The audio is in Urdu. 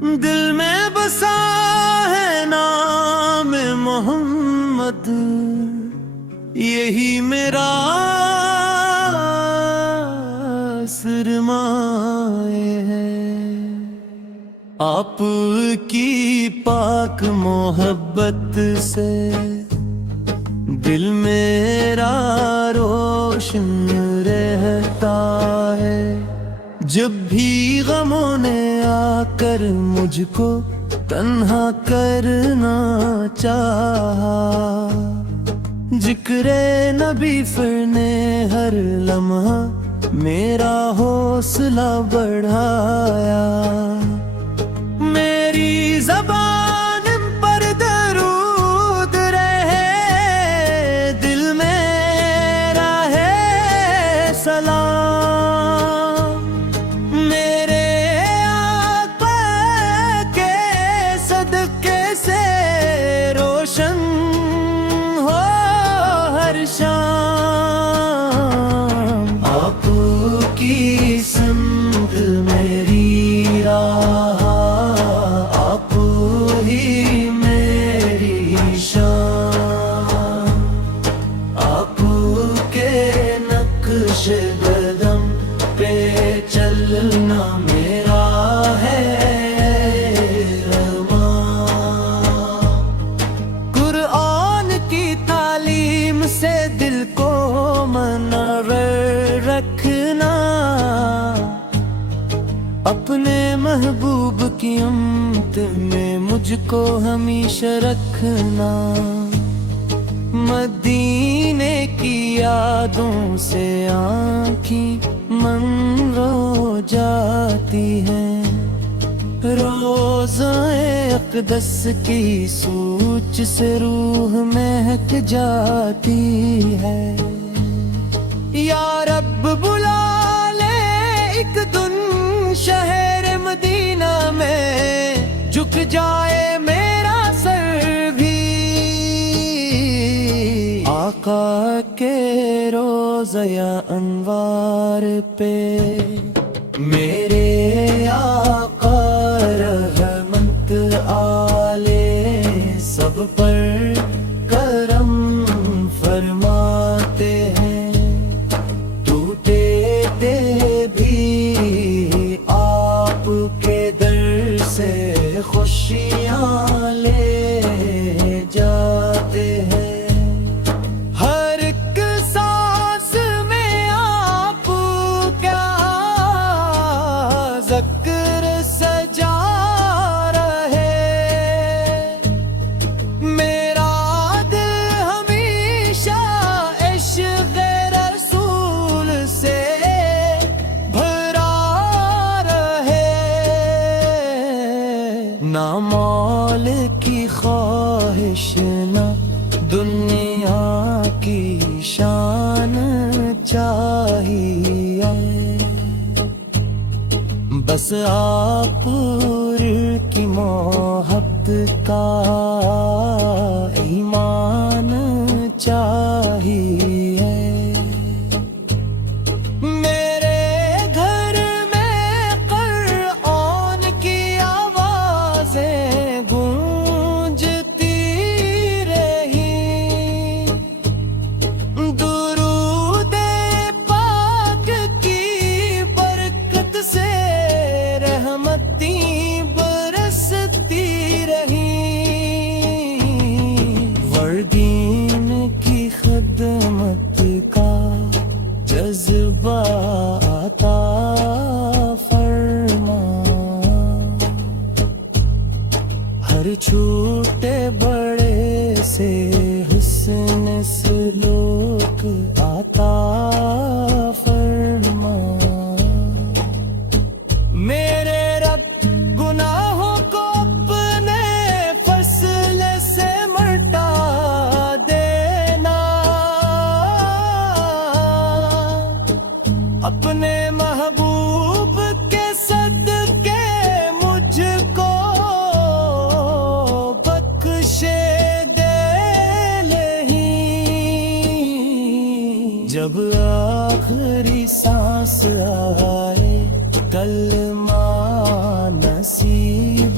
دل میں بسا ہے نام محمد، یہی میرا سرمایہ ہے۔ آپ کی پاک محبت سے دل میرا روشن رہتا ہے۔ جب بھی غموں نے آ کر مجھ کو تنہا کرنا چاہا، ذکر نبی پھر نے ہر لمحہ میرا حوصلہ بڑھایا۔ میری زبان پر درود رہے، دل میرا ہے سلام۔ میرے آقا کے صدقے سے روشن ہو ہر شام۔ آپ کی سمت میری راہ، آپ ہی میری شان۔ آپ کے نقش قدم پہ چلنا میرا ہے ارمان۔ قرآن کی تعلیم سے دل کو منور رکھنا، اپنے محبوب کی امت میں مجھ کو ہمیشہ رکھنا۔ مدینے کی یادوں سے آنکھیں من رو جاتی ہیں، روضہ اقدس کی سوچ سے روح مہک جاتی ہے۔ یا رب بلا لے ایک دن شہر مدینہ میں، جھک جائے میرا سر بھی آقا کے روضہ انوار پہ۔ میرے آقا رحمت آلے سب پر کرم فرماتے ہیں، ٹوٹے دے بھی آپ کے در سے خوشیاں لے جاتے ہیں۔ ہر ایک سانس میں آپ کا ذکر سجا رہے، میرا دل ہمیشہ عشق رسول سے بھرا رہے۔ نہ مال کی خواہش نہ دنیا کی شان چاہیے، بس آپ کی محبت کا ایمان چاہیے۔ میرے گھر میں قرآن کی آوازیں گونجتی رہی، درود پاک کی برکت سے رحمتیں برستی رہی۔ وردین کی خدمت کا جذبہ عطا فرما، ہر چھوٹے بڑے سے حسن سلوک عطا فرما۔ میرے رب گناہوں کو اپنے فضل سے مٹا دینا، اپنے محبوب کے صدقے مجھ کو بخشے دے لہیں۔ جب آخری سانس آئے کلمہ نصیب